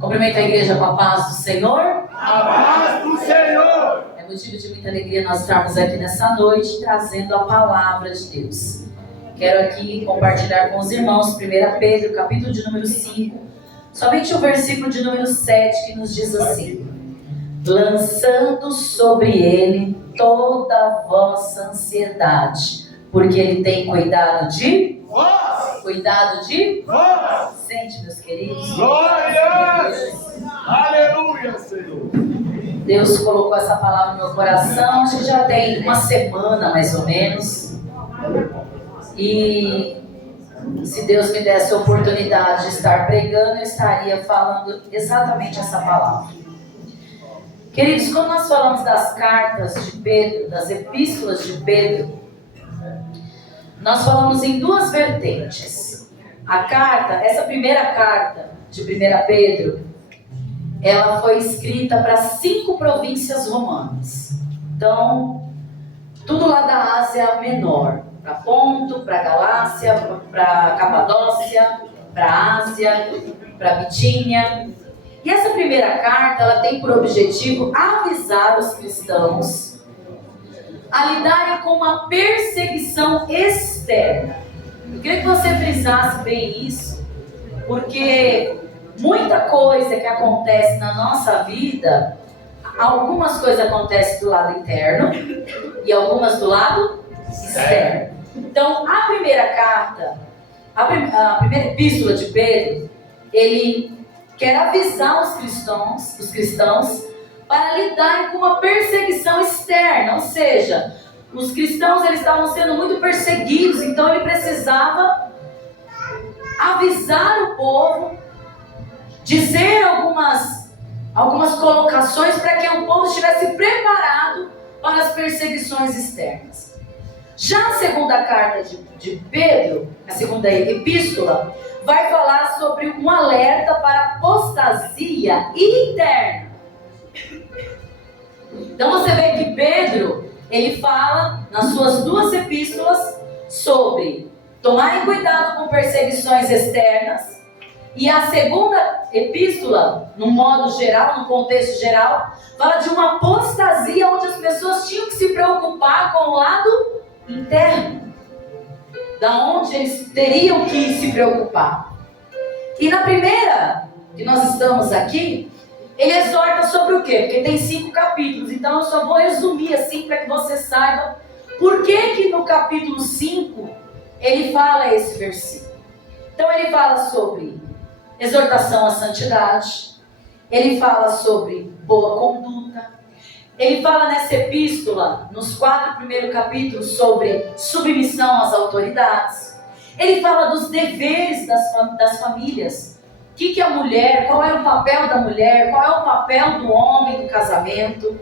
Cumprimento a igreja com a paz do Senhor. A paz do Senhor. É motivo de muita alegria nós estarmos aqui nessa noite trazendo a palavra de Deus. Quero aqui compartilhar com os irmãos 1 Pedro, capítulo de número 5, somente o versículo de número 7, que nos diz assim: lançando sobre ele toda a vossa ansiedade, porque ele tem cuidado de vós. Cuidado de vós. Sente, meus queridos. Glórias. Aleluia, Senhor. Deus colocou essa palavra no meu coração, acho que já tem uma semana mais ou menos. E se Deus me desse a oportunidade de estar pregando, eu estaria falando exatamente essa palavra. Queridos, quando nós falamos das cartas de Pedro, das epístolas de Pedro, nós falamos em duas vertentes. A carta, essa primeira carta de 1 Pedro, ela foi escrita para 5 províncias romanas. Então, tudo lá da Ásia Menor, para Ponto, para Galácia, para Capadócia, para Ásia, para Bitínia. E essa primeira carta, ela tem por objetivo avisar os cristãos a lidarem com uma perseguição externa. Eu queria que você frisasse bem isso, porque muita coisa que acontece na nossa vida, algumas coisas acontecem do lado interno e algumas do lado externo. Então, a primeira carta, a primeira epístola de Pedro, ele quer avisar os cristãos para lidarem com uma perseguição externa, ou seja, os cristãos eles estavam sendo muito perseguidos, então ele precisava avisar o povo, dizer algumas colocações para que o povo estivesse preparado para as perseguições externas. Já a segunda carta de Pedro, a segunda epístola, vai falar sobre um alerta para a apostasia interna. Então você vê que Pedro, ele fala nas suas duas epístolas sobre tomar cuidado com perseguições externas. E a segunda epístola, no modo geral, no contexto geral, fala de uma apostasia onde as pessoas tinham que se preocupar com o lado interno, da onde eles teriam que se preocupar. E na primeira, que nós estamos aqui, ele exorta sobre o quê? Porque tem 5 capítulos, então eu só vou resumir assim para que você saiba por que no capítulo 5 ele fala esse versículo. Então ele fala sobre exortação à santidade, ele fala sobre boa conduta, ele fala nessa epístola, nos 4 primeiros capítulos, sobre submissão às autoridades, ele fala dos deveres das famílias, o que é a mulher, qual é o papel da mulher, qual é o papel do homem no casamento,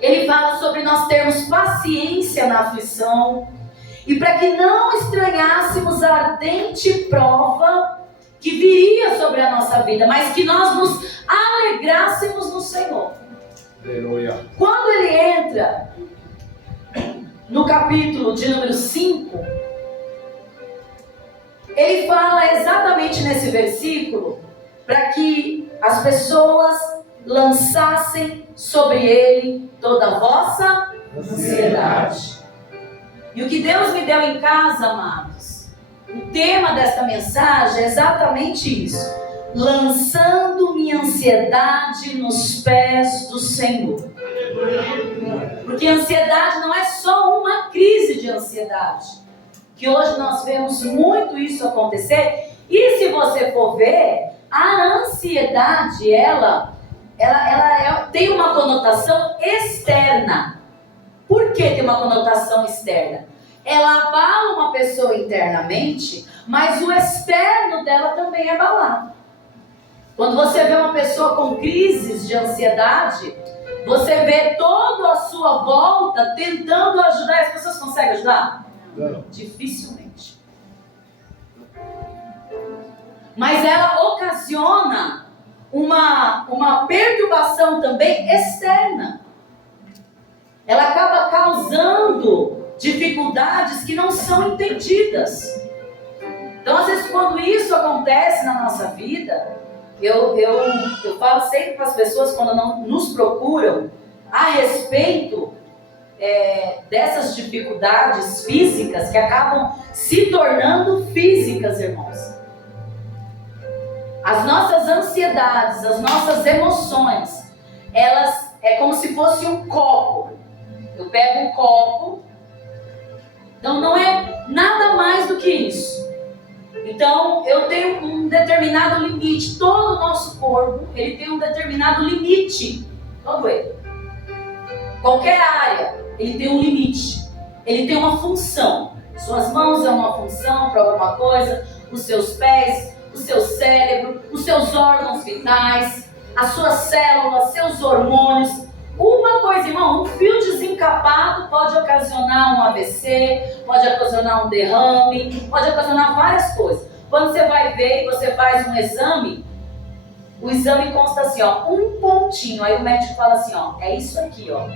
ele fala sobre nós termos paciência na aflição, e para que não estranhássemos a ardente prova que viria sobre a nossa vida, mas que nós nos alegrássemos no Senhor. Aleluia. Quando ele entra no capítulo de número 5, ele fala exatamente nesse versículo para que as pessoas lançassem sobre ele toda a vossa ansiedade. E o que Deus me deu em casa, amados, o tema desta mensagem é exatamente isso: lançando minha ansiedade nos pés do Senhor. Porque ansiedade não é só uma crise de ansiedade, que hoje nós vemos muito isso acontecer. E se você for ver, a ansiedade, ela tem uma conotação externa. Por que tem uma conotação externa? Ela abala uma pessoa internamente, mas o externo dela também é abalado. Quando você vê uma pessoa com crises de ansiedade, você vê toda a sua volta tentando ajudar. As pessoas conseguem ajudar? Não. Dificilmente. Mas ela ocasiona uma perturbação também externa. Ela acaba causando dificuldades que não são entendidas. Então, às vezes, quando isso acontece na nossa vida, eu falo sempre para as pessoas, quando não nos procuram, a respeito dessas dificuldades físicas que acabam se tornando físicas, irmãos. As nossas ansiedades, as nossas emoções, elas é como se fosse um copo. Eu pego um copo, então não é nada mais do que isso. Então eu tenho um determinado limite. Todo o nosso corpo, ele tem um determinado limite. Todo ele. Qualquer área, ele tem um limite. Ele tem uma função. Suas mãos é uma função para alguma coisa, os seus pés, o seu cérebro, os seus órgãos vitais, as suas células, seus hormônios. Uma coisa, irmão, um fio desencapado pode ocasionar um AVC, pode ocasionar um derrame, pode ocasionar várias coisas. Quando você vai ver e você faz um exame, o exame consta assim, ó, um pontinho. Aí o médico fala assim, ó, é isso aqui, ó.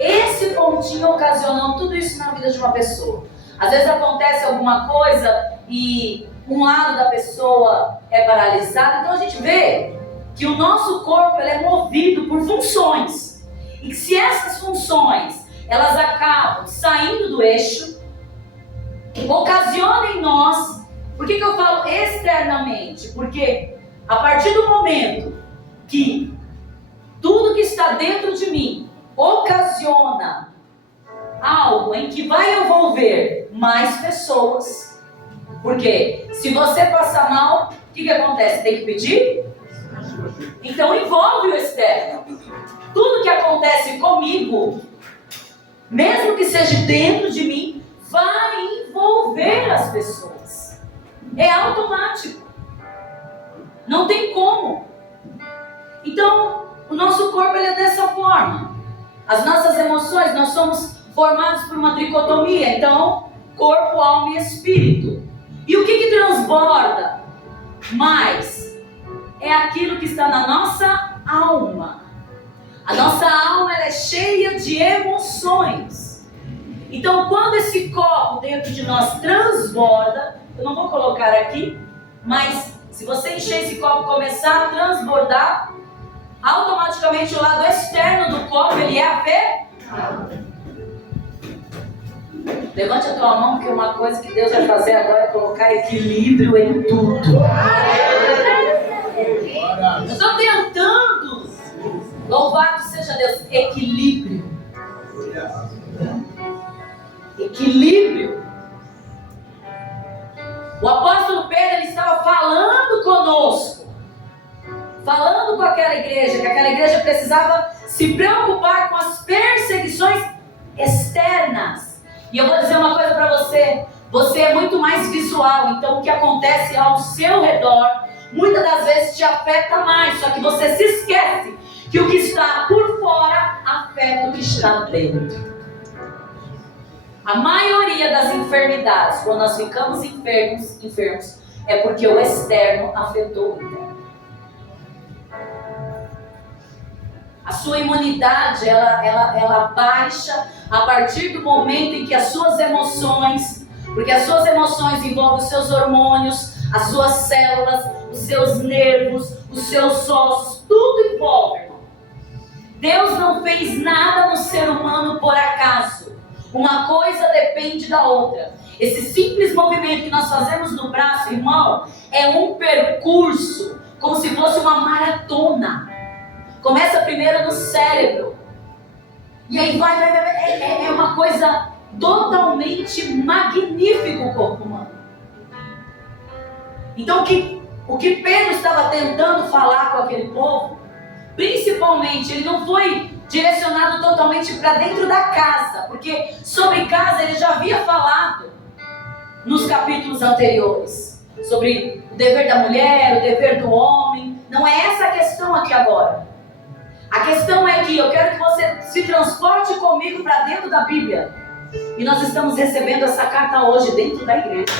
Esse pontinho ocasionou tudo isso na vida de uma pessoa. Às vezes acontece alguma coisa e um lado da pessoa é paralisado. Então a gente vê que o nosso corpo ele é movido por funções. E que se essas funções elas acabam saindo do eixo, ocasiona em nós. Por que eu falo externamente? Porque a partir do momento que tudo que está dentro de mim ocasiona algo em que vai envolver mais pessoas, porque se você passar mal, o que acontece? Tem que pedir? Então envolve o externo. Tudo que acontece comigo, mesmo que seja dentro de mim, vai envolver as pessoas. É automático. Não tem como. Então, o nosso corpo ele é dessa forma. As nossas emoções, nós somos formados por uma tricotomia. Então, corpo, alma e espírito. E o que transborda mais? É aquilo que está na nossa alma. A nossa alma ela é cheia de emoções. Então, quando esse copo dentro de nós transborda, eu não vou colocar aqui, mas se você encher esse copo e começar a transbordar, automaticamente o lado externo do copo ele é afetado. Levante a tua mão, porque uma coisa que Deus vai fazer agora é colocar equilíbrio em tudo. Eu estou tentando, louvado seja Deus, equilíbrio. Equilíbrio. O apóstolo Pedro ele estava falando conosco, falando com aquela igreja, que aquela igreja precisava se preocupar com as perseguições externas. E eu vou dizer uma coisa para você, você é muito mais visual, então o que acontece ao seu redor, muitas das vezes te afeta mais, só que você se esquece que o que está por fora afeta o que está dentro. A maioria das enfermidades, quando nós ficamos enfermos, é porque o externo afetou o interno. A sua imunidade, ela baixa a partir do momento em que as suas emoções, porque as suas emoções envolvem os seus hormônios, as suas células, os seus nervos, os seus ossos, tudo envolve, irmão. Deus não fez nada no ser humano por acaso. Uma coisa depende da outra. Esse simples movimento que nós fazemos no braço, irmão, é um percurso, como se fosse uma maratona. Começa primeiro no cérebro. E aí vai. É uma coisa totalmente magnífica o corpo humano. Então o que Pedro estava tentando falar com aquele povo, principalmente, ele não foi direcionado totalmente para dentro da casa, porque sobre casa ele já havia falado nos capítulos anteriores, sobre o dever da mulher, o dever do homem. Não é essa a questão aqui agora. A questão é que eu quero que você se transporte comigo para dentro da Bíblia. E nós estamos recebendo essa carta hoje dentro da igreja.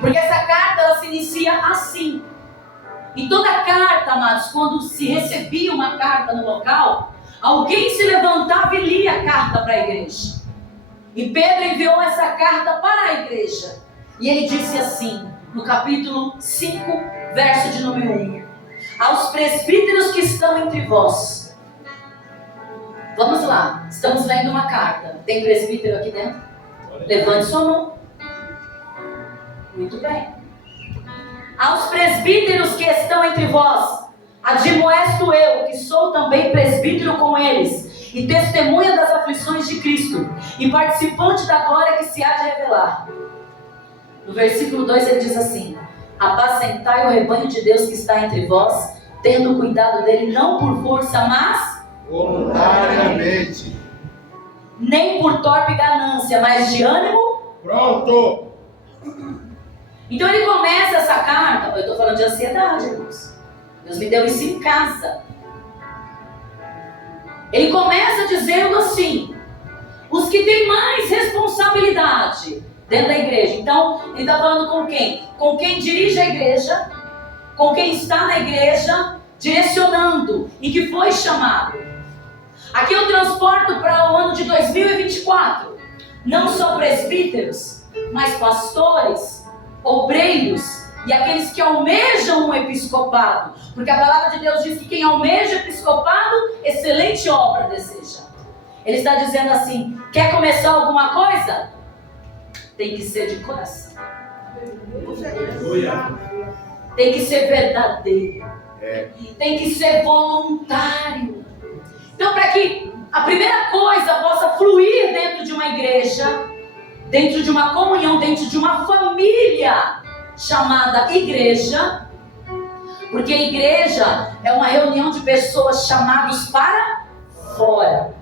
Porque essa carta ela se inicia assim. E toda carta, amados, quando se recebia uma carta no local, alguém se levantava e lia a carta para a igreja. E Pedro enviou essa carta para a igreja. E ele disse assim, no capítulo 5, verso de número 1. Aos presbíteros que estão entre vós. Vamos lá, estamos lendo uma carta. Tem presbítero aqui dentro? Levante sua mão. Muito bem. Aos presbíteros que estão entre vós, admoesto eu, que sou também presbítero com eles, e testemunha das aflições de Cristo, e participante da glória que se há de revelar. No versículo 2 ele diz assim: apacentai o rebanho de Deus que está entre vós, tendo cuidado dele não por força, mas voluntariamente, nem por torpe ganância, mas de ânimo pronto. Então ele começa essa carta, eu estou falando de ansiedade, irmãos. Deus me deu isso em casa. Ele começa dizendo assim: os que têm mais responsabilidade dentro da igreja. Então, ele está falando com quem? Com quem dirige a igreja, com quem está na igreja, direcionando e que foi chamado. Aqui eu transporto para o ano de 2024, não só presbíteros, mas pastores, obreiros e aqueles que almejam um episcopado, porque a palavra de Deus diz que quem almeja episcopado, excelente obra deseja. Ele está dizendo assim: quer começar alguma coisa? Tem que ser de coração, tem que ser verdadeiro, tem que ser voluntário. Então, para que a primeira coisa possa fluir dentro de uma igreja, dentro de uma comunhão, dentro de uma família chamada igreja, porque a igreja é uma reunião de pessoas chamadas para fora.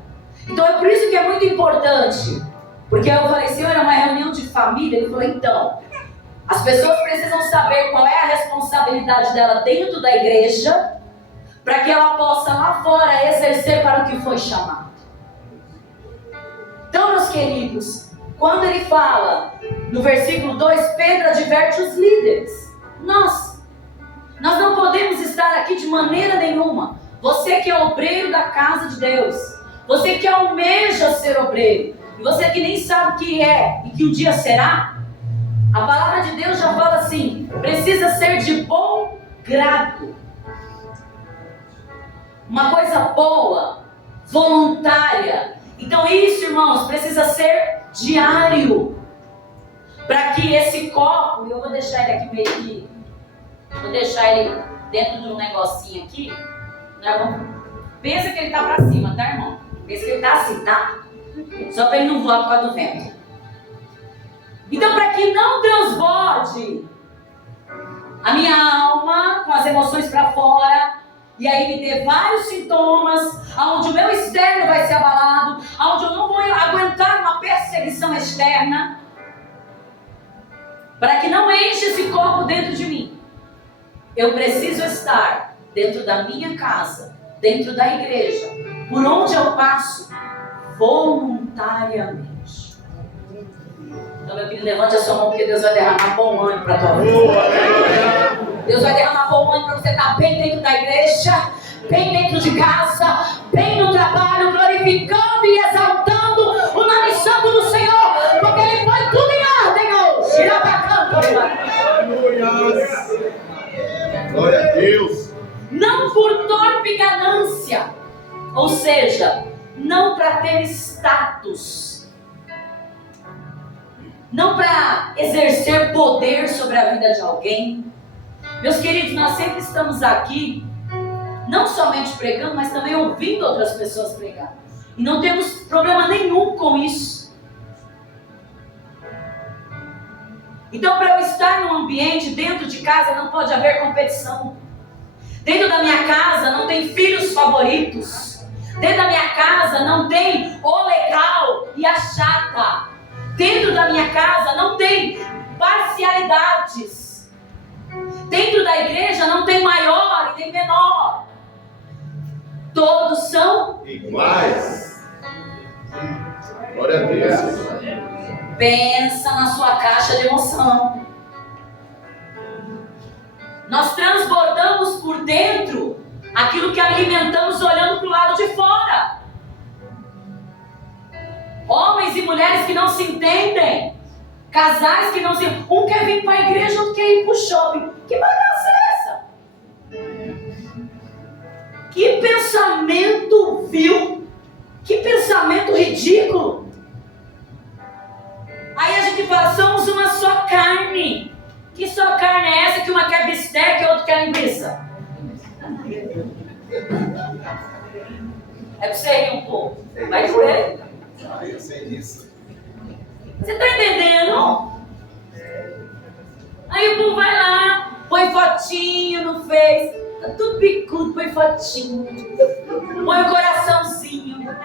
Então é por isso que é muito importante, porque eu falei, Senhor, é uma reunião de família. Ele falou, então, as pessoas precisam saber qual é a responsabilidade dela dentro da igreja, para que ela possa lá fora exercer para o que foi chamado. Então, meus queridos, quando ele fala no versículo 2, Pedro adverte os líderes. Nós não podemos estar aqui de maneira nenhuma. Você que é obreiro da casa de Deus, você que almeja ser obreiro, e você que nem sabe o que é e que um dia será, a palavra de Deus já fala assim: precisa ser de bom grado. Uma coisa boa, voluntária. Então isso, irmãos, precisa ser diário, para que esse copo, eu vou deixar ele aqui meio que, vou deixar ele dentro de um negocinho aqui, né? Pensa que ele está para cima, tá, irmão? Pensa que ele está assim, tá? Só para ele não voar por causa do vento. Então, para que não transborde a minha alma com as emoções para fora, e aí me dê vários sintomas, onde o meu externo vai ser abalado, onde eu não vou aguentar uma perseguição externa, para que não enche esse copo dentro de mim, eu preciso estar dentro da minha casa, dentro da igreja, por onde eu passo, voluntariamente. Então, meu querido, levante a sua mão, porque Deus vai derramar bom ânimo para a tua vida. Deus vai derramar bom ânimo para você estar bem dentro da igreja, bem dentro de casa, bem no trabalho, glorificando e exaltando o nome santo do Senhor, porque Ele põe tudo em ordem hoje. Glória a Deus. Não por torpe ganância, ou seja, não para ter status, não para exercer poder sobre a vida de alguém. Meus queridos, nós sempre estamos aqui, não somente pregando, mas também ouvindo outras pessoas pregar. E não temos problema nenhum com isso. Então, para eu estar num ambiente dentro de casa, não pode haver competição. Dentro da minha casa não tem filhos favoritos. Dentro da minha casa não tem o legal e a chata. Dentro da minha casa não tem parcialidades. Dentro da igreja não tem maior e nem menor. Todos são iguais. Glória a Deus. Pensa na sua caixa de emoção. Nós transbordamos por dentro aquilo que alimentamos olhando para o lado de fora. Homens e mulheres que não se entendem. Casais que não se... Um quer vir para a igreja, outro quer ir para o shopping. Que bagaça é essa? Que pensamento vil. Que pensamento ridículo. Aí a gente fala, somos uma só carne. Que só carne é essa que uma quer bistec e outra quer linguiça? É pra você rir um pouco. Vai doer. Eu sei disso. Você tá entendendo? Aí o povo vai lá, põe fotinho no Face. Tá tudo bicudo, põe fotinho. Põe o coraçãozinho.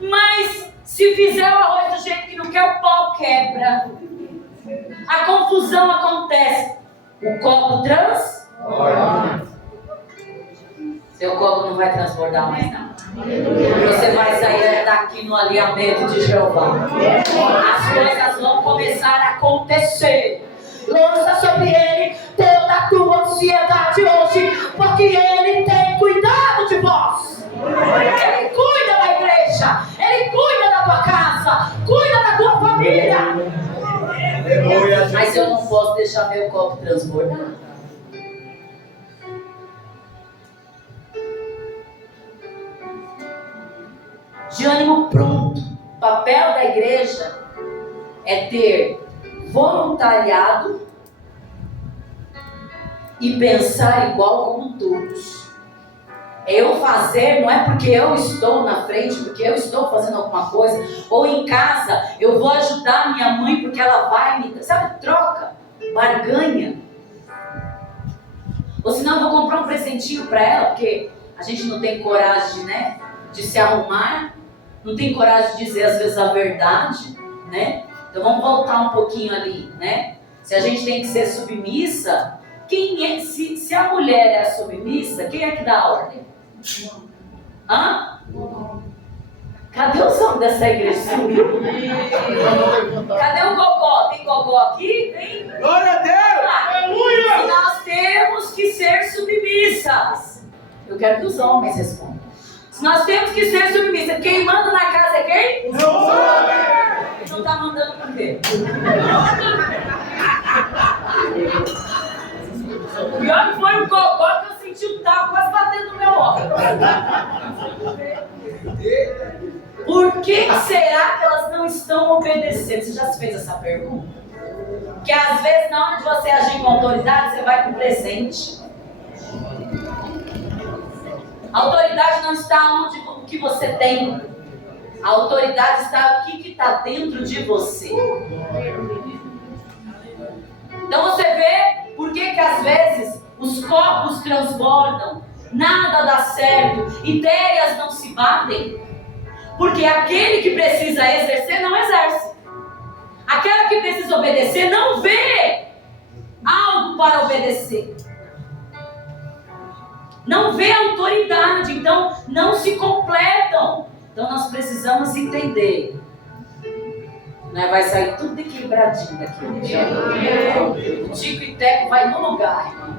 Mas se fizer o arroz do jeito que não quer, o pau quebra. A confusão acontece. O copo transborda. Seu copo não vai transbordar mais não. Você vai sair daqui no alinhamento de Jeová. As coisas vão começar a acontecer. Lança sobre ele toda a tua ansiedade hoje, porque ele tem cuidado de vós. Ele cuida da igreja, ele cuida da tua casa, cuida da tua família. Mas eu não posso deixar meu copo transbordar. De ânimo pronto. O papel da igreja é ter voluntariado e pensar igual como todos. Eu fazer não é porque eu estou na frente, porque eu estou fazendo alguma coisa, ou em casa eu vou ajudar minha mãe porque ela vai me... Sabe, troca, barganha. Ou senão eu vou comprar um presentinho para ela, porque a gente não tem coragem, né, de se arrumar, não tem coragem de dizer às vezes a verdade, né? Então vamos voltar um pouquinho ali, né? Se a gente tem que ser submissa, quem é? Se a mulher é submissa, quem é que dá a ordem? Hã? Cadê os homens dessa igreja? Sumiu? Cadê o gogó? Tem gogó aqui? Tem? Glória a Deus! Aleluia! Nós temos que ser submissas. Eu quero que os homens respondam. Nós temos que ser submissas. Quem manda na casa é quem? Os homens! Não está mandando por quê? Pior que foi o gogó que eu senti o tal quase batendo no meu óculos. Por que será que elas não estão obedecendo? Você já se fez essa pergunta? Que às vezes na hora de você agir com autoridade, você vai com presente. A autoridade não está onde o que você tem. A autoridade está o que está dentro de você. Então você vê por que às vezes os copos transbordam, nada dá certo, ideias não se batem. Porque aquele que precisa exercer não exerce. Aquela que precisa obedecer não vê algo para obedecer. Não vê autoridade, então não se completam. Então nós precisamos entender. Né? Vai sair tudo equilibradinho daqui. O Tico e Teco vai no lugar, irmão.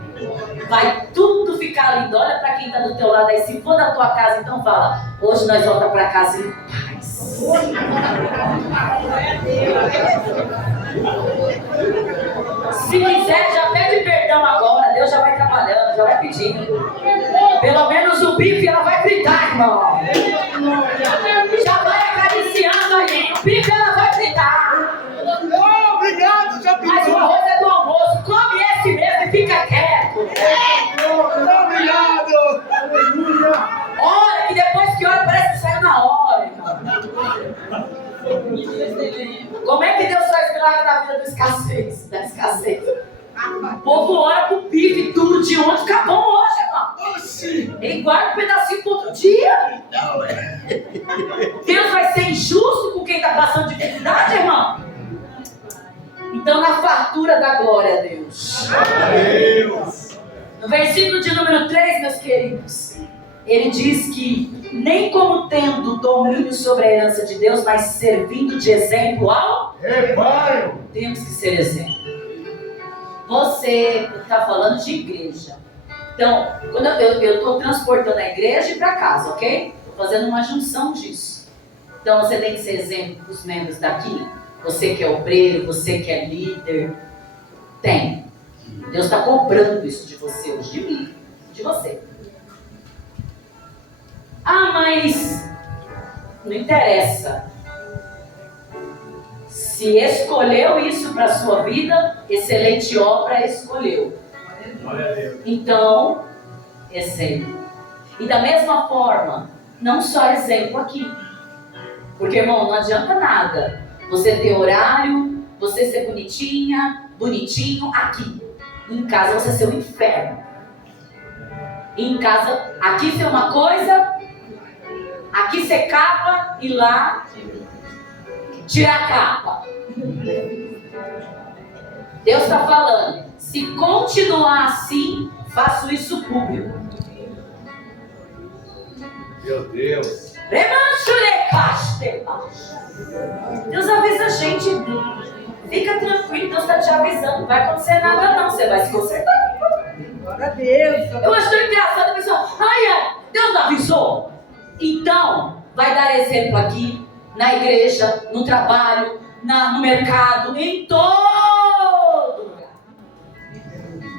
Vai tudo ficar lindo. Olha para quem está do teu lado aí. Se for da tua casa, então fala. Hoje nós voltamos para casa em paz. Se quiser, já pede perdão agora. Deus já vai trabalhando, já vai pedindo. Pelo menos o bife ela vai gritar, irmão. Já vai acariciando aí. O bife ela vai gritar. Oh, obrigado, já pediu. Mas o arroz é do almoço. Come esse mesmo e fica quieto. Obrigado. Aleluia. Olha, que depois que olha parece que saiu na hora, irmão. Como é que Deus faz milagre na vida da escassez? O povo ora pro bife duro de ontem, fica bom hoje, irmão. Ele guarda um pedacinho pro outro dia. Deus vai ser injusto com quem está passando dificuldade, irmão? Então, na fartura da glória a Deus. No versículo de número 3, meus queridos, ele diz que nem como tendo domínio sobre a herança de Deus, mas servindo de exemplo ao rebanho. Temos que ser exemplo. Você está falando de igreja. Então, quando eu estou transportando a igreja para casa, ok? Estou fazendo uma junção disso. Então você tem que ser exemplo para os membros daqui. Você que é obreiro, você que é líder. Tem. Deus está cobrando isso de você hoje, de mim, de você. Ah, mas não interessa. Se escolheu isso para a sua vida, excelente obra escolheu. Então, exemplo. E da mesma forma, não só exemplo aqui. Porque, irmão, não adianta nada você ter horário, você ser bonitinho aqui. Em casa você ser um inferno. Em casa, aqui ser uma coisa, aqui ser capa e lá tirar a capa. Deus está falando, se continuar assim, faço isso público. Meu Deus. Deus avisa a gente. Fica tranquilo, Deus está te avisando. Não vai acontecer nada não, você vai se consertar. Glória a Deus. Eu acho tão engraçado a pessoa. Ai, Deus não avisou. Então, vai dar exemplo aqui, na igreja, no trabalho, no mercado, em todo lugar.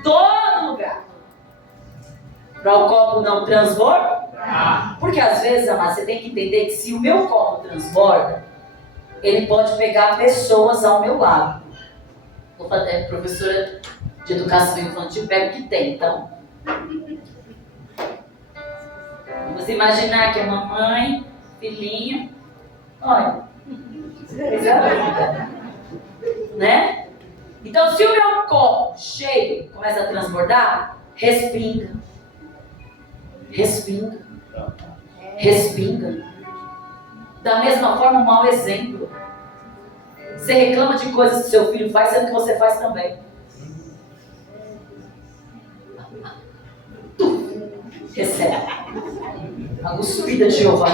Todo lugar. Para o copo não transbordar. Porque às vezes, amado, você tem que entender que se o meu copo transborda, ele pode pegar pessoas ao meu lado. Vou fazer, professora de educação infantil, pega o que tem, então. Vamos imaginar que é mamãe, filhinho, olha, né? Então, se o meu copo cheio começa a transbordar, respinga. Da mesma forma, um mau exemplo. Você reclama de coisas que seu filho faz, sendo que você faz também. Recebe a cuspida de Jeová.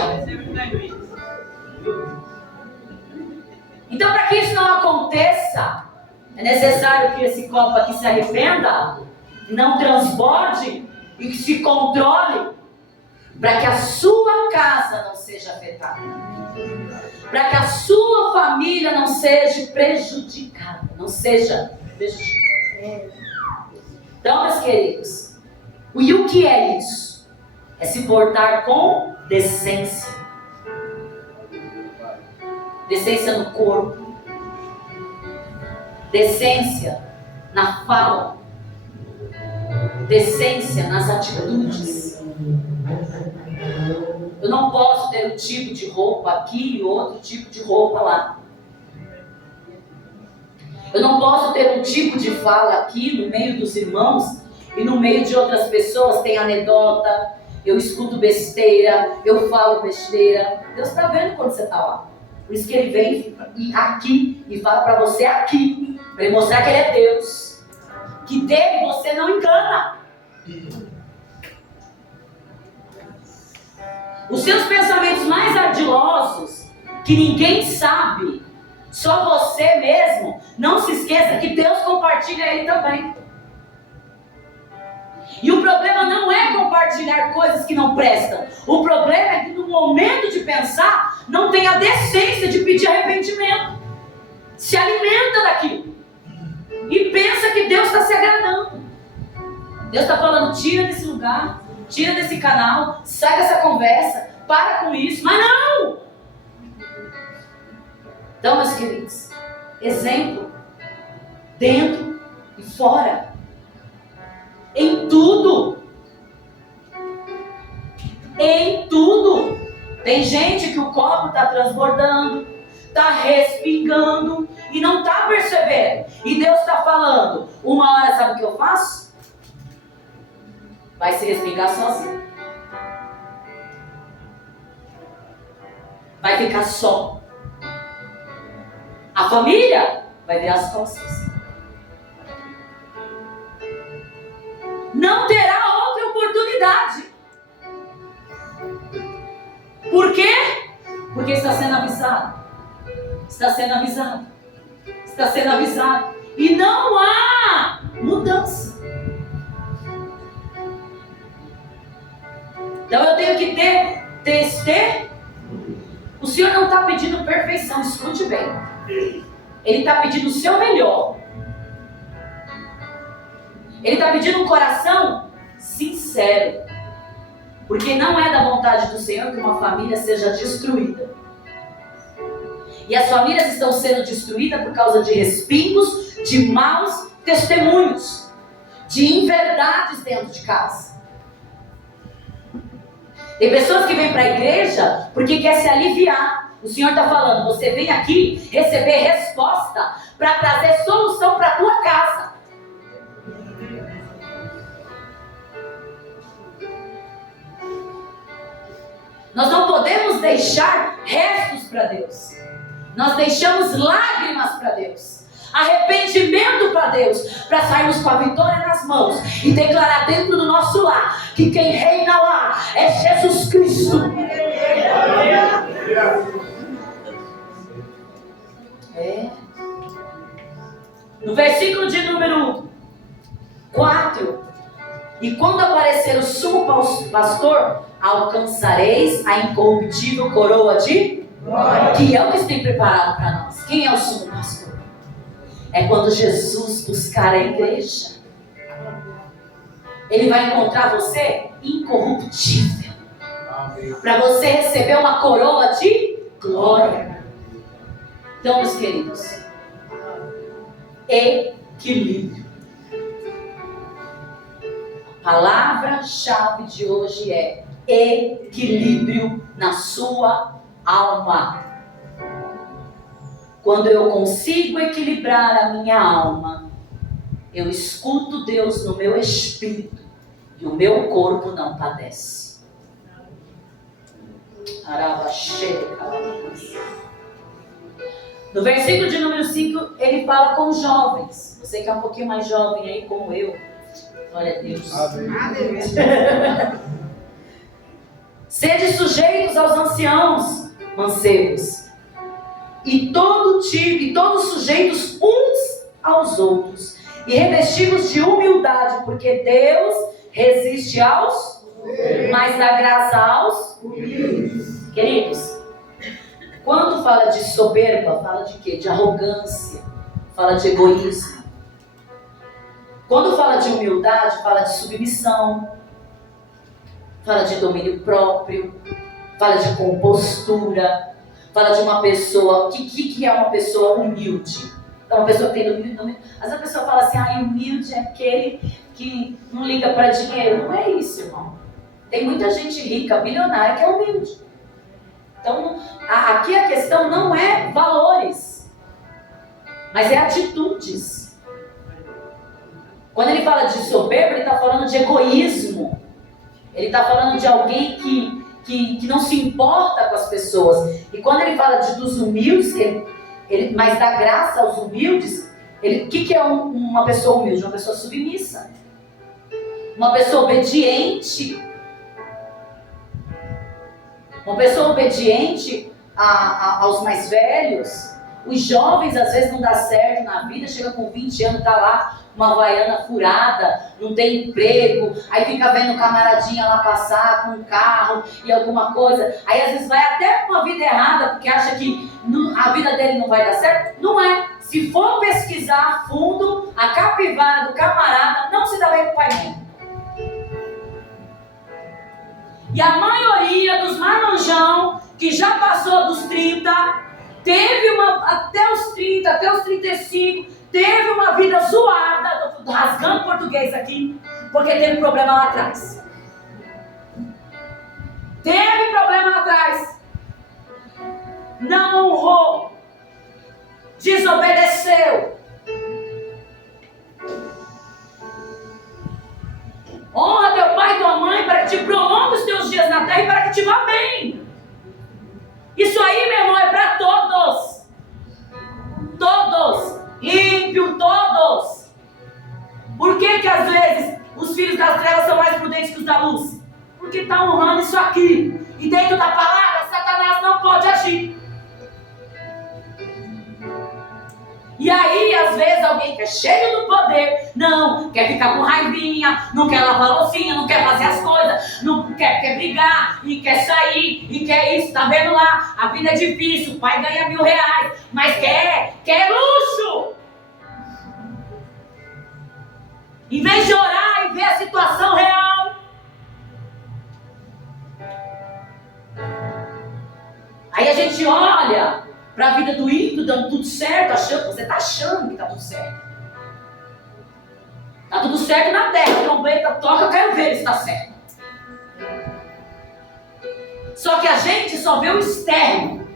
Então, para que isso não aconteça, é necessário que esse copo aqui se arrependa, não transborde e que se controle, para que a sua casa não seja afetada, para que a sua família não seja prejudicada, Então, meus queridos, e o que é isso? É se portar com decência. Decência no corpo, decência na fala, decência nas atitudes. Eu não posso ter um tipo de roupa aqui e outro tipo de roupa lá. Eu não posso ter um tipo de fala aqui no meio dos irmãos e no meio de outras pessoas tem anedota, eu escuto besteira, eu falo besteira. Deus está vendo quando você está lá. Por isso que Ele vem aqui e fala para você aqui, para Ele mostrar que Ele é Deus, que dele você não engana. Os seus pensamentos mais ardilosos, que ninguém sabe, só você mesmo, não se esqueça que Deus compartilha ele também. E o problema não é compartilhar coisas que não prestam. O problema é que no momento de pensar, não tem a decência de pedir arrependimento. Se alimenta daquilo. E pensa que Deus está se agradando. Deus está falando, tira desse lugar, tira desse canal, sai dessa conversa, para com isso. Mas não! Então, meus queridos, exemplo, dentro e fora. Em tudo. Em tudo. Tem gente que o copo está transbordando, está respingando e não está percebendo. E Deus está falando, uma hora sabe o que eu faço? Vai se respingar sozinho. Vai ficar só. A família vai virar as costas. Não terá outra oportunidade. Por quê? Porque está sendo avisado. Está sendo avisado. Está sendo avisado. E não há mudança. Então eu tenho que ter o Senhor não está pedindo perfeição, escute bem. Ele está pedindo o seu melhor. Ele está pedindo um coração sincero. Porque não é da vontade do Senhor que uma família seja destruída. E as famílias estão sendo destruídas por causa de respingos, de maus testemunhos, de inverdades dentro de casa. Tem pessoas que vêm para a igreja porque quer se aliviar. O Senhor está falando, você vem aqui receber resposta para trazer solução para a tua casa. Nós não podemos deixar restos para Deus. Nós deixamos lágrimas para Deus, arrependimento para Deus, para sairmos com a vitória nas mãos e declarar dentro do nosso lar que quem reina lá é Jesus Cristo. No versículo de número 4: e quando aparecer o sumo pastor, alcançareis a incorruptível coroa de glória, que é o que se tem preparado para nós. Quem é o sumo pastor? É quando Jesus buscar a igreja. Ele vai encontrar você incorruptível, para você receber uma coroa de glória. Então, meus queridos, equilíbrio. A palavra-chave de hoje é equilíbrio na sua alma. Quando eu consigo equilibrar a minha alma, eu escuto Deus no meu espírito e o meu corpo não padece. No versículo de número 5, ele fala com os jovens. Você que é um pouquinho mais jovem aí, como eu. Glória a Deus. Amém. Sede sujeitos aos anciãos, mancebos, e todos sujeitos uns aos outros, e revestidos de humildade, porque Deus resiste aos, mas dá graça aos humildes. Queridos, quando fala de soberba, fala de quê? De arrogância, fala de egoísmo. Quando fala de humildade, fala de submissão, fala de domínio próprio, fala de compostura, fala de uma pessoa. O que é uma pessoa humilde? É uma pessoa que tem domínio. Às vezes a pessoa fala assim, humilde é aquele que não liga para dinheiro. Não é isso, irmão. Tem muita gente rica, bilionária, que é humilde. Então, aqui a questão não é valores, mas é atitudes. Quando ele fala de soberba, ele está falando de egoísmo. Ele está falando de alguém que não se importa com as pessoas. E quando ele fala dos humildes, mas dá graça aos humildes, o que é uma pessoa humilde? Uma pessoa submissa. Uma pessoa obediente. Uma pessoa obediente aos mais velhos. Os jovens às vezes não dá certo na vida, chega com 20 anos, tá lá uma havaiana furada, não tem emprego, aí fica vendo camaradinha lá passar com um carro e alguma coisa, aí às vezes vai até com uma vida errada, porque acha que a vida dele não vai dar certo. Não é. Se for pesquisar a fundo, a capivara do camarada não se dá bem com o pai nem. E a maioria dos marmanjão que já passou dos 30, até os 30, até os 35, teve uma vida zoada, tô rasgando português aqui, porque teve problema lá atrás. Teve problema lá atrás. Não honrou. Desobedeceu. Honra teu pai e tua mãe para que te prolongue os teus dias na terra e para que te vá bem. Isso aí, meu irmão, é para todos. Todos. Ímpio, todos. Por que às vezes os filhos das trevas são mais prudentes que os da luz? Porque está honrando isso aqui. E dentro da palavra, Satanás não pode agir. E aí, às vezes, alguém que é cheio do poder, não, quer ficar com raivinha, não quer lavar a loucinha, não quer fazer as coisas, não quer brigar, e quer sair, e quer isso, tá vendo lá? A vida é difícil, o pai ganha R$1.000, mas quer luxo. Em vez de orar e ver a situação real. Aí a gente olha para a vida do ímpio dando tudo certo, você está achando que está tudo certo. Está tudo certo na terra, a trombeta toca, eu quero ver se está certo. Só que a gente só vê o externo.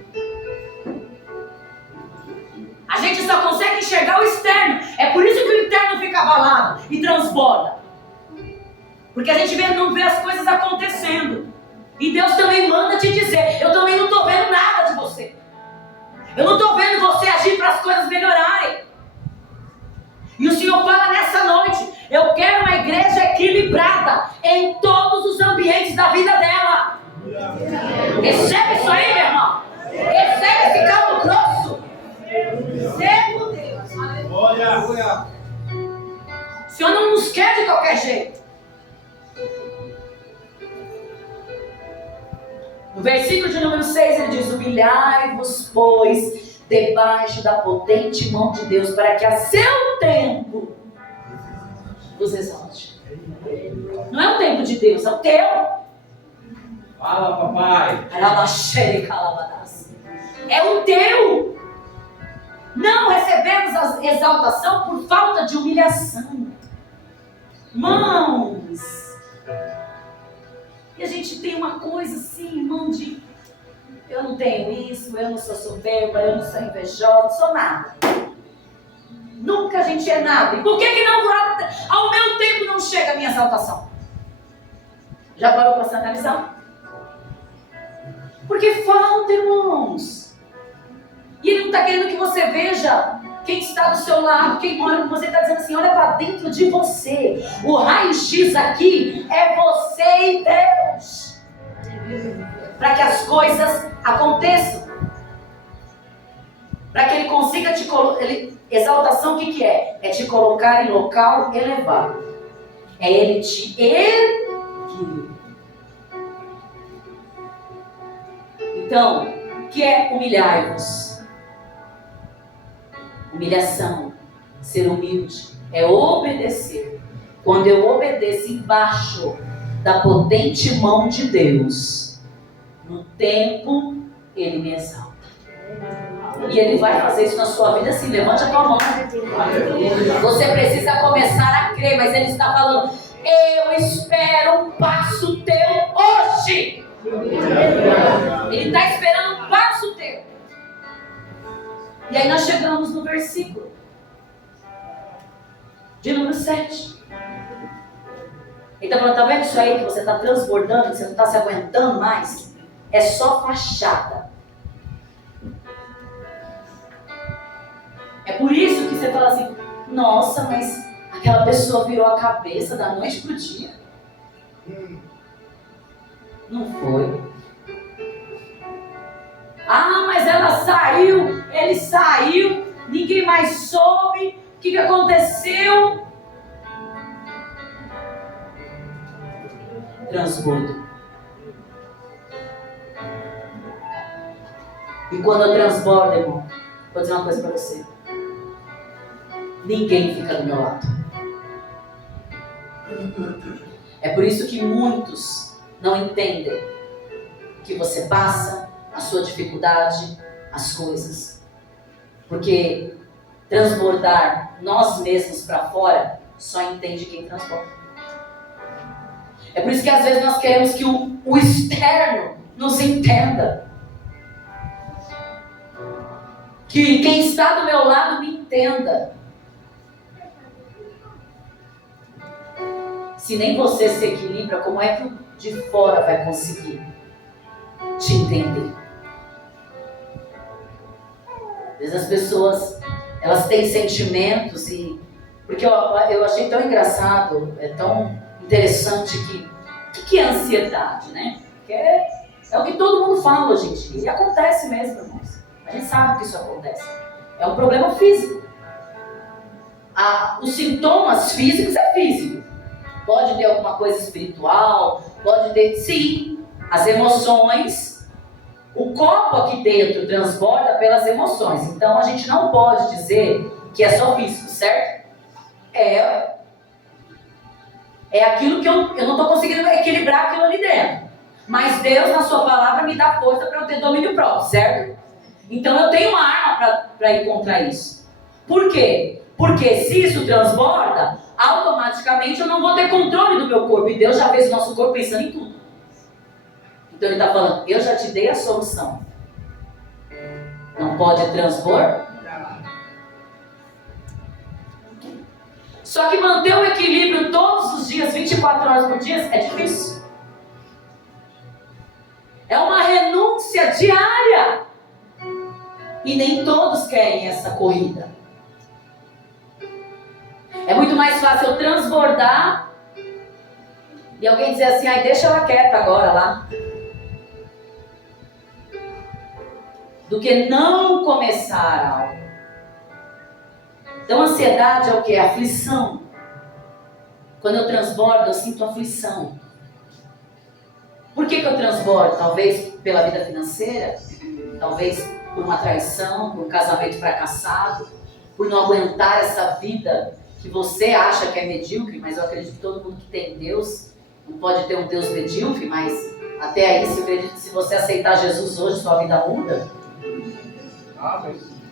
A gente só consegue enxergar o externo. É por isso que o interno fica abalado e transborda. Porque a gente não vê as coisas acontecendo. E Deus também manda te dizer, eu também não estou vendo nada de você. Eu não estou vendo você agir para as coisas melhorarem. E o Senhor fala nessa noite, eu quero uma igreja equilibrada em todos os ambientes da vida dela. Recebe isso aí, meu irmão. Recebe esse caldo grosso. Recebe, Deus. Olha. O Senhor não nos quer de qualquer jeito. No versículo de número 6 ele diz, humilhai-vos, pois, debaixo da potente mão de Deus, para que a seu tempo vos exalte. Não é o tempo de Deus, é o teu. Fala, papai. É o teu. Não recebemos a exaltação por falta de humilhação. Mãos. E a gente tem uma coisa assim, irmão, de eu não tenho isso, eu não sou soberba, eu não sou invejosa, não sou nada. Nunca a gente é nada. E por que não, ao meu tempo não chega a minha exaltação? Já parou para se analisar? Porque falta, irmãos. E ele não está querendo que você veja quem está do seu lado, quem mora com você, está dizendo assim, olha para dentro de você. O raio-x aqui é você e Deus. Para que as coisas aconteçam. Para que ele consiga te colocar. Exaltação o que é? É te colocar em local elevado. É ele te erguer. Então, o que é humilhar-vos? Humilhação, ser humilde, é obedecer. Quando eu obedeço embaixo da potente mão de Deus, no tempo, Ele me exalta. E Ele vai fazer isso na sua vida assim, levante a tua mão. Você precisa começar a crer, mas Ele está falando, eu espero um passo teu hoje. Ele está esperando um passo teu. E aí nós chegamos no versículo de número 7. Ele está falando, tá vendo isso aí que você está transbordando, que você não está se aguentando mais? É só fachada. É por isso que você fala assim, nossa, mas aquela pessoa virou a cabeça da noite pro dia. Não foi. Ah, mas ela saiu, ele saiu, ninguém mais soube, o que aconteceu? Transbordo. E quando eu transbordo, irmão, vou dizer uma coisa para você. Ninguém fica do meu lado. É por isso que muitos não entendem que você passa, a sua dificuldade, as coisas. Porque transbordar nós mesmos para fora só entende quem transborda. É por isso que às vezes nós queremos que o externo nos entenda. Que quem está do meu lado me entenda. Se nem você se equilibra, como é que o de fora vai conseguir te entender? Às vezes as pessoas, elas têm sentimentos e... Porque eu achei tão engraçado, é tão interessante o que é ansiedade, né? Porque é o que todo mundo fala hoje em dia. E acontece mesmo, irmãos. A gente sabe que isso acontece. É um problema físico. Os sintomas físicos é físico. Pode ter alguma coisa espiritual, pode ter, sim, as emoções. O copo aqui dentro transborda pelas emoções. Então a gente não pode dizer que é só físico, certo? É aquilo que eu não estou conseguindo equilibrar aquilo ali dentro. Mas Deus, na sua palavra, me dá força para eu ter domínio próprio, certo? Então eu tenho uma arma para ir contra isso. Por quê? Porque se isso transborda, automaticamente eu não vou ter controle do meu corpo. E Deus já fez o nosso corpo pensando em tudo. Então ele está falando, eu já te dei a solução. Não pode transpor? Só que manter o equilíbrio todos os dias, 24 horas por dia, é difícil. É uma renúncia diária. E nem todos querem essa corrida. É muito mais fácil eu transbordar e alguém dizer assim, ai, deixa ela quieta agora lá. Do que não começar algo. Então, ansiedade é o que? Aflição. Quando eu transbordo, eu sinto aflição. Por que eu transbordo? Talvez pela vida financeira, talvez por uma traição, por um casamento fracassado, por não aguentar essa vida que você acha que é medíocre, mas eu acredito que todo mundo que tem Deus, não pode ter um Deus medíocre, mas até aí, eu acredito que se você aceitar Jesus hoje, sua vida muda.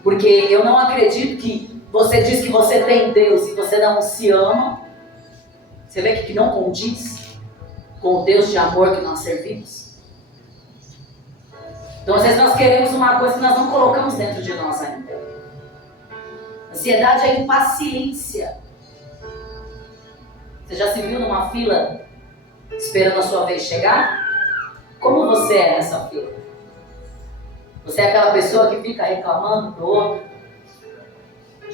Porque eu não acredito que você diz que você tem Deus e você não se ama. Você vê que não condiz com o Deus de amor que nós servimos. Então às vezes nós queremos uma coisa que nós não colocamos dentro de nós ainda. Ansiedade é impaciência. Você já se viu numa fila esperando a sua vez chegar? Como você é nessa fila? Você é aquela pessoa que fica reclamando do outro?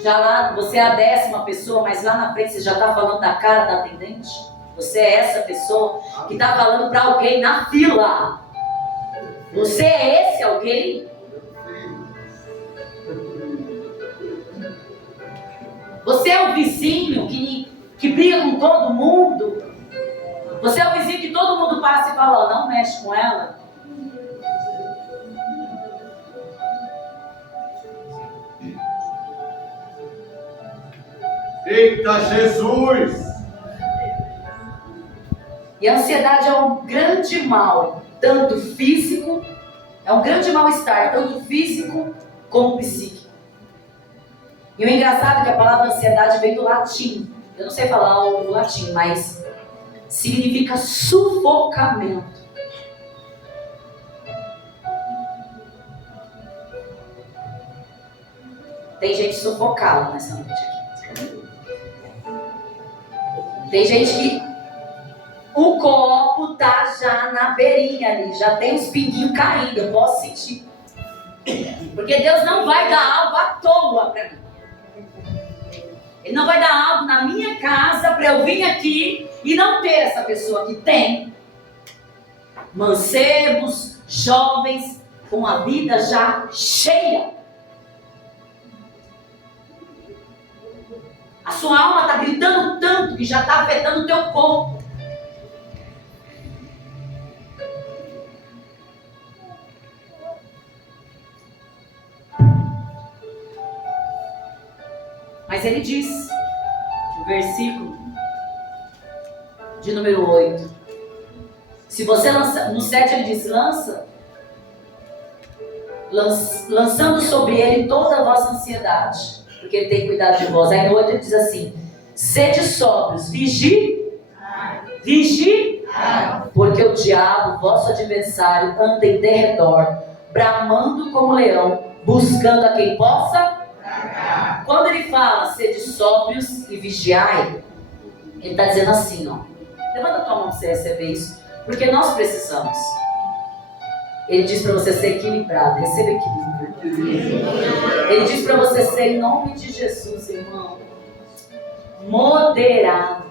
Já lá, você é a 10ª pessoa, mas lá na frente você já está falando da cara da atendente? Você é essa pessoa que está falando para alguém na fila? Você é esse alguém? Você é o vizinho que briga com todo mundo? Você é o vizinho que todo mundo passa e fala, não mexe com ela? Eita Jesus! E a ansiedade é um grande mal, tanto físico, é um grande mal-estar, tanto físico como psíquico. E o engraçado é que a palavra ansiedade vem do latim. Eu não sei falar o latim, mas significa sufocamento. Tem gente sufocada nessa noite aqui. Tem gente que o copo tá já na beirinha ali, já tem os pinguinhos caindo, eu posso sentir. Porque Deus não vai dar algo à toa para mim. Ele não vai dar algo na minha casa para eu vir aqui e não ter essa pessoa que tem mancebos, jovens, com a vida já cheia. A sua alma está gritando tanto que já está afetando o teu corpo. Mas ele diz, no versículo de número 8, se você lança, no 7 ele diz, lançando sobre ele toda a vossa ansiedade, porque ele tem cuidado de vós. Aí no 8 ele diz assim, sede sóbrios, vigie, porque o diabo, vosso adversário, anda em derredor, bramando como leão, buscando a quem possa. Quando ele fala sede sóbrios e vigiai, ele está dizendo assim, ó, levanta a tua mão para você receber isso, porque nós precisamos. Ele diz para você ser equilibrado, receba equilíbrio. Ele diz para você ser, em nome de Jesus, irmão, moderado.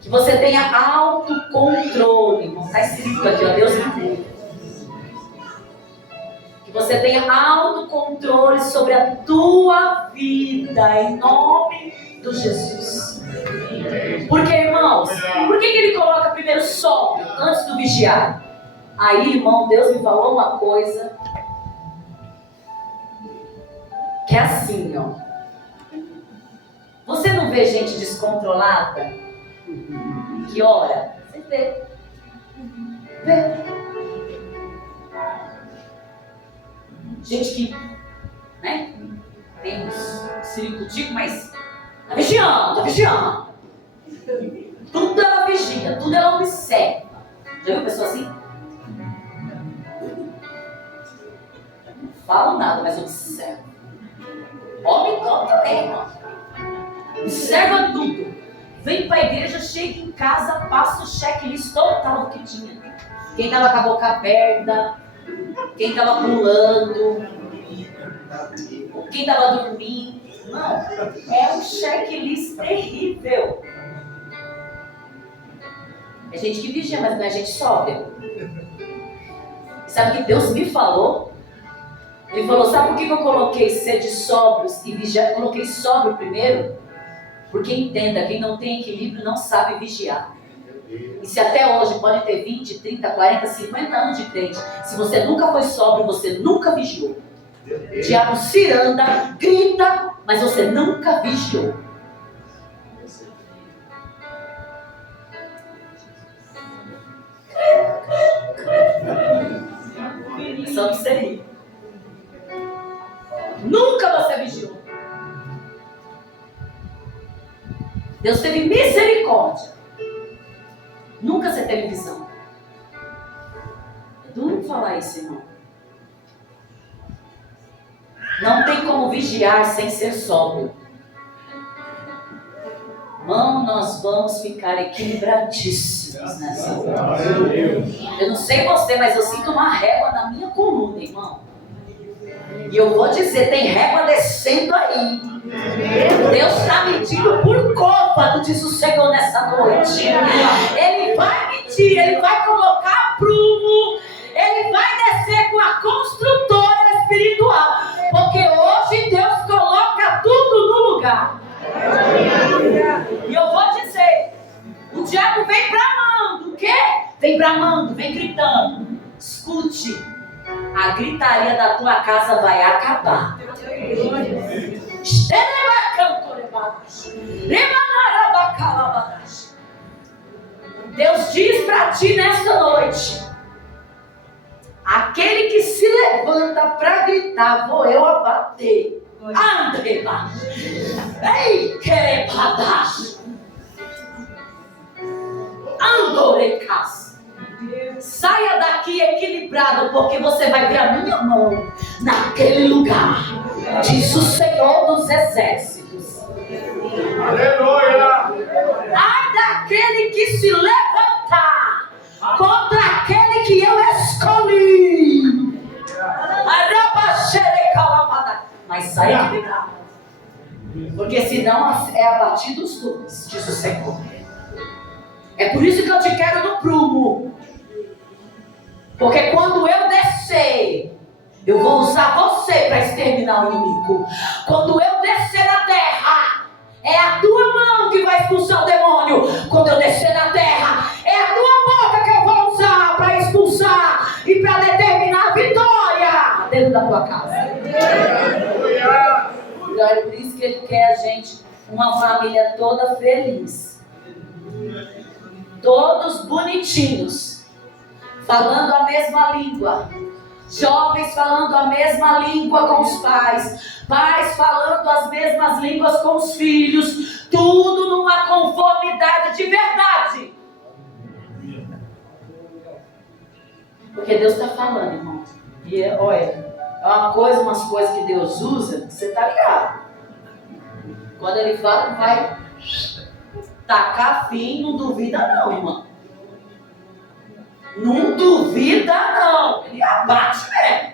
Que você tenha autocontrole, irmão. Está escrito aqui, ó, Deus me livre. Que você você tenha autocontrole sobre a tua vida, em nome de Jesus. Porque, irmãos, por que ele coloca primeiro sóbrio antes do vigiar? Aí, irmão, Deus me falou uma coisa que é assim, ó. Você não vê gente descontrolada que ora? Você vê. Gente que, né, tem uns ciricutico, mas tá vigiando. Tudo ela vigia, tudo ela observa. Já viu pessoa assim? Não fala nada, mas observa. Homem também, irmão. Observa tudo. Vem pra igreja, chega em casa, passa o checklist total do que tinha. Quem tava com a boca aberta, quem tava pulando, quem tava dormindo. Não, é um checklist terrível. É gente que vigia, mas não é gente sóbria. Sabe o que Deus me falou? Ele falou, sabe por que eu coloquei ser de sóbrios e vigiar? Eu coloquei sóbrio primeiro, porque entenda, quem não tem equilíbrio não sabe vigiar. E se até hoje pode ter 20, 30, 40, 50 anos de crente, se você nunca foi sóbrio, você nunca vigiou. O diabo ciranda, grita, mas você nunca vigiou. Só que você ri. Nunca você vigiou. Deus teve misericórdia. Nunca você teve visão. É duro falar isso, irmão. Não tem como vigiar sem ser sóbrio. Irmão, nós vamos ficar equilibradíssimos nessa hora. Eu não sei você, mas eu sinto uma régua na minha coluna, irmão. E eu vou dizer, tem régua descendo aí. Deus está medindo por côvado, diz o Senhor nessa noite. Ele vai medir, ele vai colocar prumo, ele vai descer com a construtora espiritual. Porque hoje Deus coloca tudo no lugar. E eu vou dizer, o diabo vem bramando, o quê? Vem bramando, vem gritando. Escute, a gritaria da tua casa vai acabar. Deus diz para ti nesta noite, aquele que se levanta para gritar, vou eu abater. Andreba, ei, querebadas, andorecas. Saia daqui equilibrado, porque você vai ver a minha mão naquele lugar, diz o Senhor dos Exércitos. Aleluia! Ai daquele que se levantar contra aquele que eu escolhi. Mas saia equilibrado, porque senão é abatido os dois, diz o Senhor. É por isso que eu te quero no prumo. Porque quando eu descer, eu vou usar você para exterminar o inimigo. Quando eu descer na terra, é a tua mão que vai expulsar o demônio. Quando eu descer na terra, é a tua boca que eu vou usar para expulsar e para determinar a vitória dentro da tua casa. E é por isso que ele quer a gente, uma família toda feliz. Todos bonitinhos, falando a mesma língua, jovens falando a mesma língua com os pais, pais falando as mesmas línguas com os filhos, tudo numa conformidade de verdade. Porque Deus está falando, irmão. E olha, é uma coisa, umas coisas que Deus usa, você está ligado. Quando Ele fala, vai tacar fim, não duvida não, irmão. Não duvida não. Ele abate mesmo.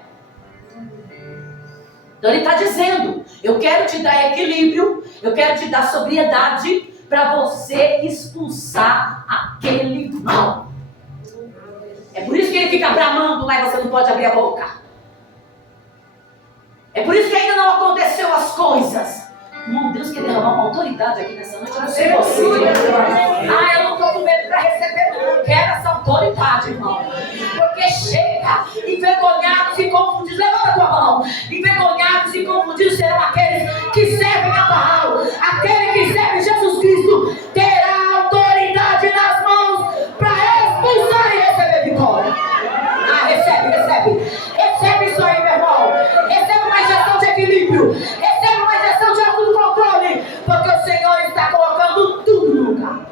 Então Ele está dizendo, eu quero te dar equilíbrio, eu quero te dar sobriedade para você expulsar aquele mal. É por isso que Ele fica bramando, mas você não pode abrir a boca. É por isso que ainda não aconteceu as coisas. Irmão, Deus quer derramar uma autoridade aqui nessa noite. Eu não sei você. Ah, eu não estou com medo para receber, não. Eu quero essa autoridade, irmão. Porque chega, envergonhados e confundidos. Levanta a tua mão. Envergonhados e confundidos serão aqueles que servem a Baal. Aquele que serve Jesus Cristo terá autoridade nas mãos para expulsar e receber vitória. Ah, recebe. Recebe isso aí, meu irmão. Recebe uma injeção de equilíbrio. Recebe uma injeção de autocontrole. Porque o Senhor está colocando tudo no lugar.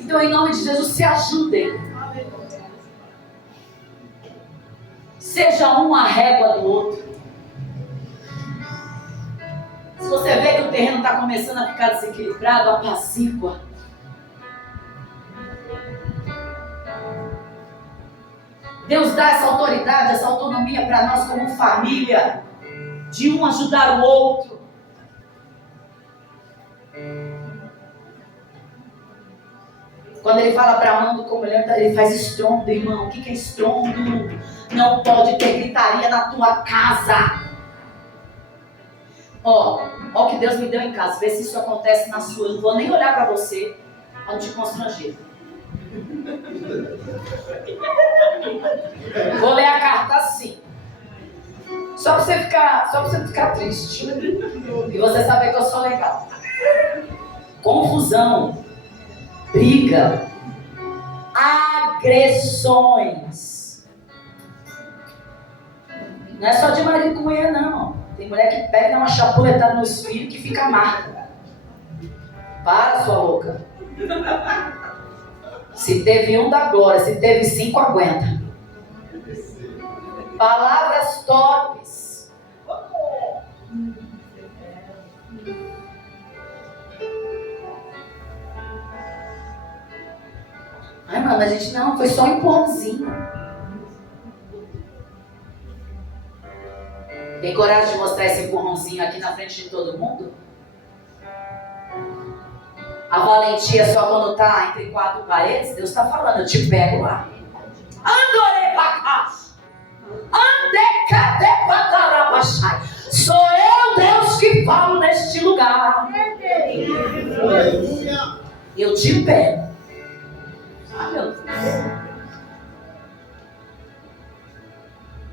Então, em nome de Jesus, se ajudem. Seja um a régua do outro. Se você vê que o terreno está começando a ficar desequilibrado, apacigua. Deus dá essa autoridade, essa autonomia para nós como família, de um ajudar o outro. Quando ele fala bramando como leão, ele faz estrondo, irmão. O que é estrondo? Não pode ter gritaria na tua casa. Ó o que Deus me deu em casa. Vê se isso acontece na sua. Eu não vou nem olhar para você para não te constranger. Vou ler a carta assim. Só pra você ficar triste. E você saber que eu sou legal. Confusão, briga, agressões. Não é só de marido com mulher, não. Tem mulher que pega e dá uma chapuletada no espírito que fica amarga. Para, sua louca. Se teve um, dá glória. Se teve 5, aguenta. Palavras torpes. Ai, mano, a gente não, foi só um empurrãozinho. Tem coragem de mostrar esse empurrãozinho aqui na frente de todo mundo? A valentia só quando tá entre 4 paredes? Deus tá falando, eu te pego lá. Andore pra cá. Sou eu, Deus, que falo neste lugar. Eu te pego. Ah, meu Deus.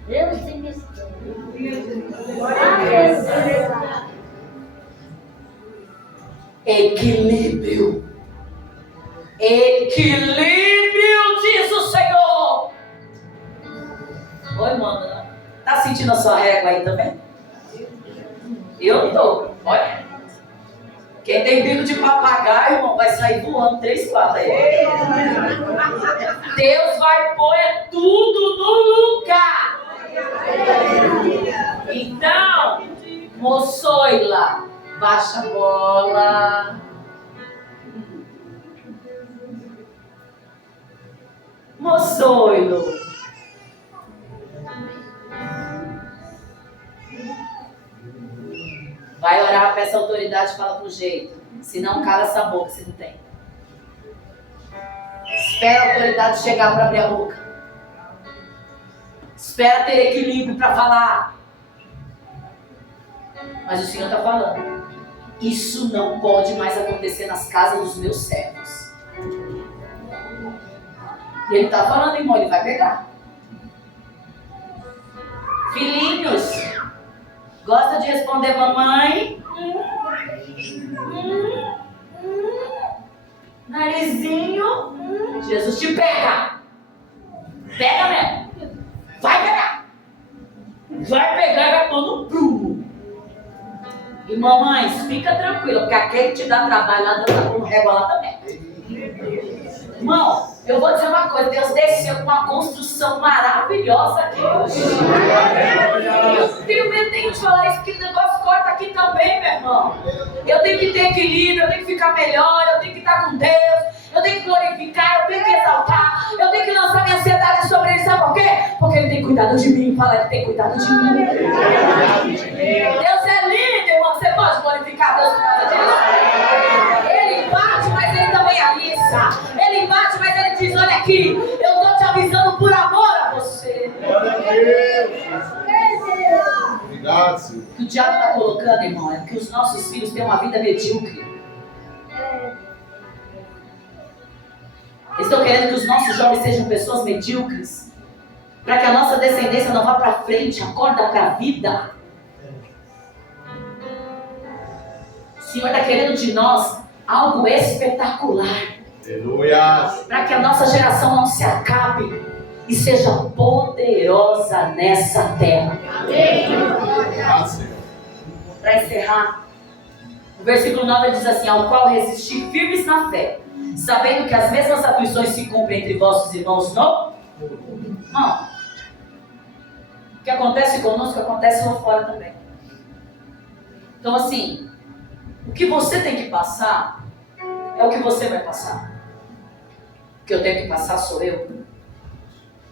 Deus tem mistério. Equilíbrio. Equilíbrio, diz o Senhor. Oi, mano. Tá sentindo a sua régua aí também? Eu tô. Olha. Quem tem bico de papagaio, irmão, vai sair voando 3, 4 aí. Deus vai pôr tudo no lugar. Então, moçoila, baixa a bola. Moçoilo. Vai orar, peça autoridade e fala pro jeito. Se não, cala essa boca, se não tem. Espera a autoridade chegar para abrir a boca. Espera ter equilíbrio para falar. Mas o Senhor está falando. Isso não pode mais acontecer nas casas dos meus servos. E Ele está falando, irmão, Ele vai pegar. Filhinhos, gosta de responder mamãe? Narizinho? Jesus te pega. Pega mesmo. Vai pegar. Vai pegar e vai pôr no prumo. E mamães, fica tranquila, porque aquele que te dá trabalho lá dando régua lá também. Irmão, eu vou dizer uma coisa, Deus desceu com uma construção maravilhosa aqui hoje. Eu tenho medo de falar isso, porque o negócio corta aqui também, meu irmão. Eu tenho que ter equilíbrio, eu tenho que ficar melhor, eu tenho que estar com Deus, eu tenho que glorificar, eu tenho que exaltar, eu tenho que lançar minha ansiedade sobre Ele, sabe por quê? Porque Ele tem cuidado de mim, fala, Ele tem cuidado de mim. Deus é lindo, irmão, você pode glorificar Deus por causa disso? Ele bate, mas Ele também alisa. Ele bate, mas Ele diz, olha aqui, eu estou te avisando por amor a você. colocando, irmão, é que os nossos filhos têm uma vida medíocre. Eles estão querendo que os nossos jovens sejam pessoas medíocres, para que a nossa descendência não vá para frente, acorda para a vida. O Senhor está querendo de nós algo espetacular. Aleluia. Para que a nossa geração não se acabe e seja poderosa nessa terra. Para encerrar, o versículo 9 diz assim: ao qual resistir firmes na fé, sabendo que as mesmas aflições se cumprem entre vossos irmãos no não. O que acontece conosco acontece lá fora também. Então assim, o que você tem que passar é o que você vai passar. O que eu tenho que passar sou eu.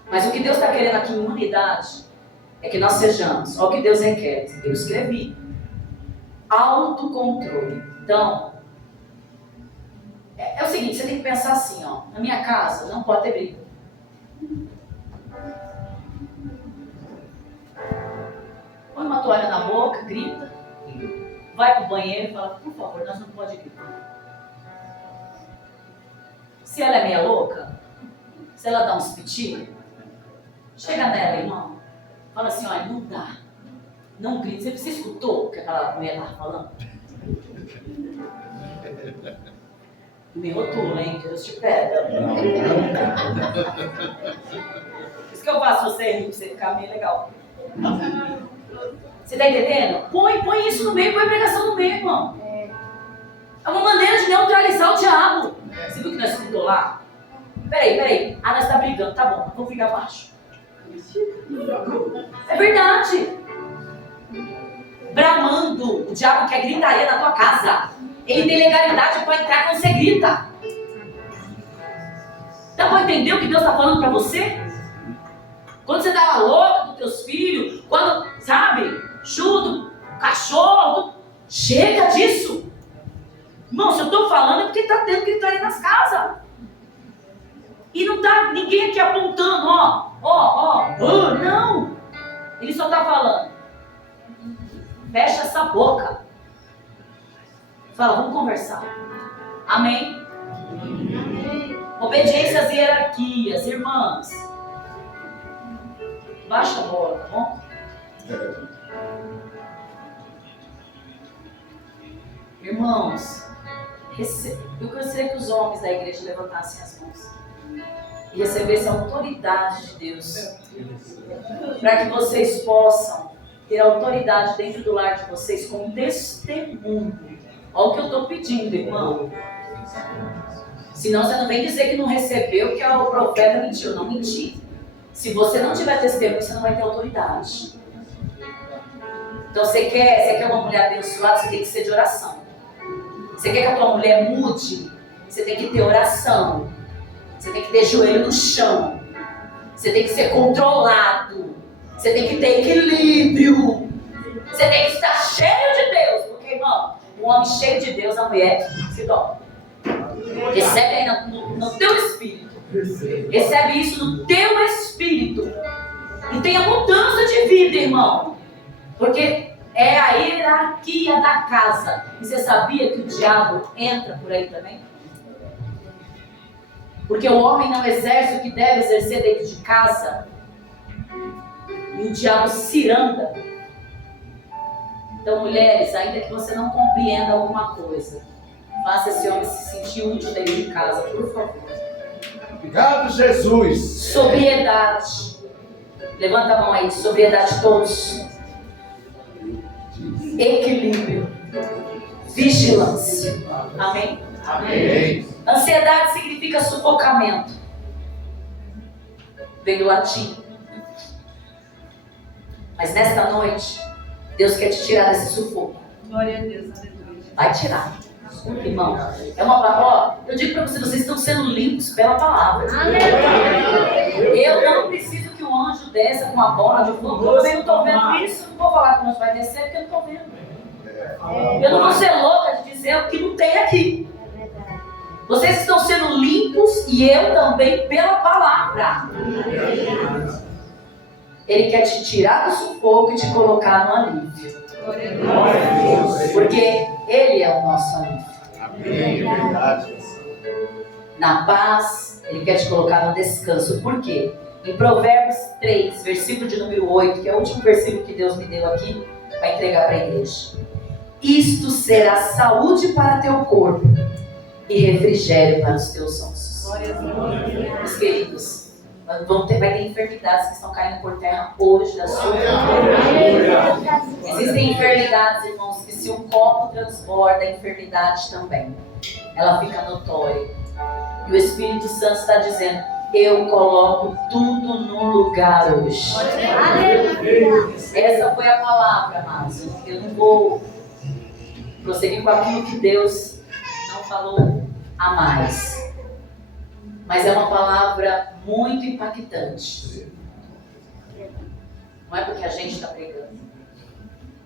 Mas o que Deus está querendo aqui em unidade é que nós sejamos, olha o que Deus requer, eu escrevi, autocontrole. Então, é o seguinte, você tem que pensar assim, ó, na minha casa não pode ter briga. Põe uma toalha na boca, grita, vai pro banheiro e fala, por favor, nós não podemos gritar. Se ela é meia louca, se ela dá uns piti, chega nela, irmão, fala assim, olha, não dá, não grita. Você escutou o que aquela mulher estava falando? Me rotula, hein? Deus te pega. Isso que eu faço você rir, pra você ficar meio legal. Você tá entendendo? Põe isso no meio, põe a pregação no meio, irmão. É uma maneira de neutralizar o diabo. Você viu que nós escutou lá? Peraí. Ah, nós tá brigando, tá bom, vamos ficar baixo. É verdade. Bramando, o diabo quer gritaria na tua casa. Ele tem legalidade para entrar quando você grita. Dá para entender o que Deus está falando para você? Quando você estava louca com teus filhos, quando, sabe, chuto, cachorro, chega disso. Irmão, se eu estou falando é porque está tendo gritaria nas casas. E não está ninguém aqui apontando, não. Ele só está falando. Fecha essa boca. Fala, vamos conversar. Amém? Obediência às hierarquias, irmãs. Baixa a bola, tá bom? Irmãos, eu gostaria que os homens da igreja levantassem as mãos e recebessem a autoridade de Deus, para que vocês possam ter autoridade dentro do lar de vocês como testemunho. Olha o que eu estou pedindo, irmão. Senão você não vem dizer que não recebeu, que o profeta mentiu. Não mentir. Se você não tiver testemunho, você não vai ter autoridade. Então você quer uma mulher abençoada, você tem que ser de oração. Você quer que a tua mulher mude, você tem que ter oração. Você tem que ter joelho no chão. Você tem que ser controlado. Você tem que ter equilíbrio. Você tem que estar cheio de Deus. Porque, irmão, um homem cheio de Deus, a mulher se dobra. Recebe aí no teu espírito. Recebe isso no teu espírito. E tenha mudança de vida, irmão. Porque é a hierarquia da casa. E você sabia que o diabo entra por aí também? Porque o homem não exerce o que deve exercer dentro de casa. E o diabo ciranda. Então, mulheres, ainda que você não compreenda alguma coisa, faça esse homem se sentir útil dentro de casa, por favor. Obrigado, Jesus. Sobriedade. Levanta a mão aí, sobriedade todos. Equilíbrio. Vigilância. Amém? Amém. Ansiedade significa sufocamento. Vem do latim. Mas nesta noite, Deus quer te tirar desse sufoco. Glória a Deus, aleluia. Vai tirar. Irmão, é uma palavra. Eu digo para vocês estão sendo limpos pela palavra. Eu não preciso que o anjo desça com uma bola de fogo. Eu também não estou vendo isso. Não vou falar que o anjo vai descer porque eu não estou vendo. Eu não vou ser louca de dizer o que não tem aqui. Vocês estão sendo limpos e eu também pela palavra. Ele quer te tirar do sufoco e te colocar no alívio. Glória a Deus. Porque Ele é o nosso alívio. Amém. Verdade. Na paz, Ele quer te colocar no descanso. Por quê? Em Provérbios 3, versículo de número 8, que é o último versículo que Deus me deu aqui, para entregar para a igreja. Isto será saúde para teu corpo e refrigério para os teus ossos. Glória a Deus. Meus queridos, vai ter enfermidades que estão caindo por terra hoje da sua vida. Existem enfermidades, irmãos, que se um copo transborda, a enfermidade também. Ela fica notória. E o Espírito Santo está dizendo, eu coloco tudo no lugar hoje. Essa foi a palavra, amados. Eu não vou prosseguir com aquilo que Deus não falou a mais. Mas é uma palavra muito impactante. Não é porque a gente está pregando.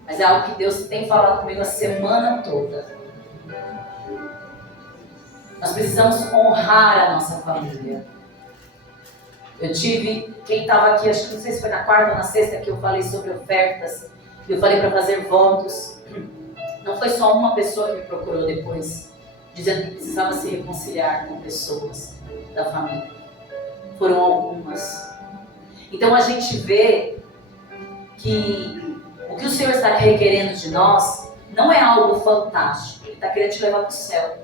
Mas é algo que Deus tem falado comigo a semana toda. Nós precisamos honrar a nossa família. Eu tive, quem estava aqui, acho que não sei se foi na quarta ou na sexta, que eu falei sobre ofertas. Eu falei para fazer votos. Não foi só uma pessoa que me procurou depois, dizendo que precisava se reconciliar com pessoas da família. Foram algumas. Então a gente vê que o que o Senhor está requerendo de nós não é algo fantástico. Ele está querendo te levar para o céu.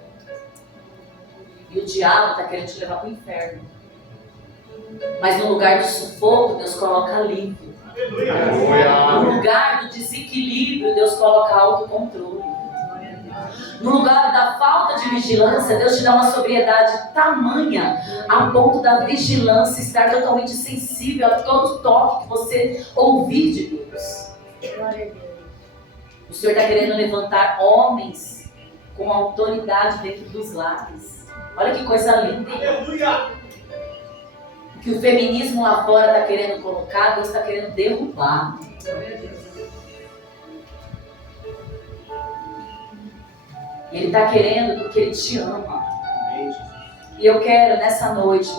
E o diabo está querendo te levar para o inferno. Mas no lugar do sufoco, Deus coloca alívio. No lugar do desequilíbrio, Deus coloca autocontrole. No lugar da falta de vigilância, Deus te dá uma sobriedade tamanha a ponto da vigilância estar totalmente sensível a todo toque que você ouvir de Deus. O Senhor está querendo levantar homens com autoridade dentro dos lares. Olha que coisa linda. Que o feminismo lá fora está querendo colocar, Deus está querendo derrubar. E Ele está querendo porque Ele te ama. E eu quero nessa noite,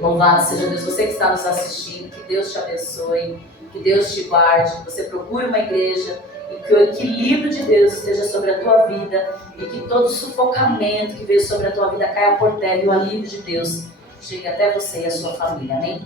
louvado seja Deus, você que está nos assistindo, que Deus te abençoe, que Deus te guarde, que você procure uma igreja e que o equilíbrio de Deus esteja sobre a tua vida e que todo sufocamento que veio sobre a tua vida caia por terra e o alívio de Deus chegue até você e a sua família, amém?